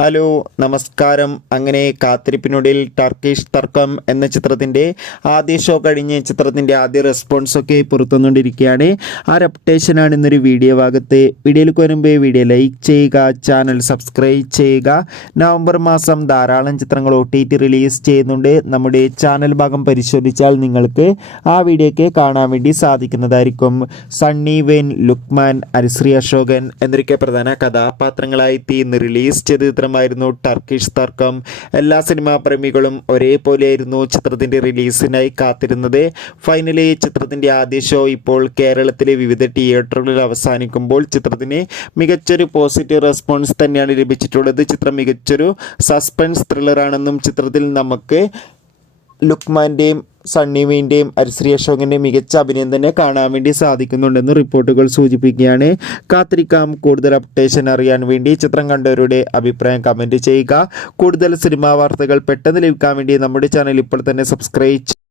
Hello നമസ്കാരം. അങ്ങനെ കാത്തിരിപ്പിനൊടുവിൽ Turkish തർക്കം എന്ന ചിത്രത്തിൻ്റെ ആദ്യ ഷോ കഴിഞ്ഞ് ചിത്രത്തിൻ്റെ ആദ്യ റെസ്പോൺസൊക്കെ പുറത്തുവന്നുകൊണ്ടിരിക്കുകയാണ്. ആ റെപ്യൂട്ടേഷനാണ് ഇന്നൊരു വീഡിയോ ഭാഗത്ത്. വീഡിയോയിലേക്ക് വരുമ്പോൾ വീഡിയോ ലൈക്ക് ചെയ്യുക, ചാനൽ സബ്സ്ക്രൈബ് ചെയ്യുക. നവംബർ മാസം ധാരാളം ചിത്രങ്ങൾ OTT റിലീസ് ചെയ്യുന്നുണ്ട്. നമ്മുടെ ചാനൽ ഭാഗം പരിശോധിച്ചാൽ നിങ്ങൾക്ക് ആ വീഡിയോയ്ക്ക് കാണാൻ വേണ്ടി സാധിക്കുന്നതായിരിക്കും. സണ്ണി വെയിൻ, ലുക്മാൻ, അനുശ്രീ അശോകൻ എന്നൊക്കെ പ്രധാന കഥാപാത്രങ്ങളായി ഇന്ന് റിലീസ് ചെയ്ത ചിത്രമായിരുന്നു ടർക്കിഷ് തർക്കം. എല്ലാ സിനിമാ പ്രേമികളും ഒരേപോലെയായിരുന്നു ചിത്രത്തിൻ്റെ റിലീസിനായി കാത്തിരുന്നത്. ഫൈനലി ചിത്രത്തിൻ്റെ ആദ്യ ഷോ ഇപ്പോൾ കേരളത്തിലെ വിവിധ തിയേറ്ററുകളിൽ അവസാനിക്കുമ്പോൾ ചിത്രത്തിന് മികച്ചൊരു പോസിറ്റീവ് റെസ്പോൺസ് തന്നെയാണ് ലഭിച്ചിട്ടുള്ളത്. ചിത്രം മികച്ചൊരു സസ്പെൻസ് ത്രില്ലറാണെന്നും ചിത്രത്തിൽ നമുക്ക് ലുക്മാൻ്റെയും സണ്ണി വെയിൻ്റെയും അനുശ്രീ അശോകൻ്റെയും മികച്ച അഭിനയം തന്നെ കാണാൻ വേണ്ടി സാധിക്കുന്നുണ്ടെന്ന് റിപ്പോർട്ടുകൾ സൂചിപ്പിക്കുകയാണ്. കാത്തിരിക്കാം. കൂടുതൽ അപ്ഡേഷൻ അറിയാൻ വേണ്ടി ചിത്രം കണ്ടവരുടെ അഭിപ്രായം കമൻറ്റ് ചെയ്യുക. കൂടുതൽ സിനിമാ വാർത്തകൾ പെട്ടെന്ന് ലഭിക്കാൻ വേണ്ടി നമ്മുടെ ചാനൽ ഇപ്പോൾ തന്നെ സബ്സ്ക്രൈബ്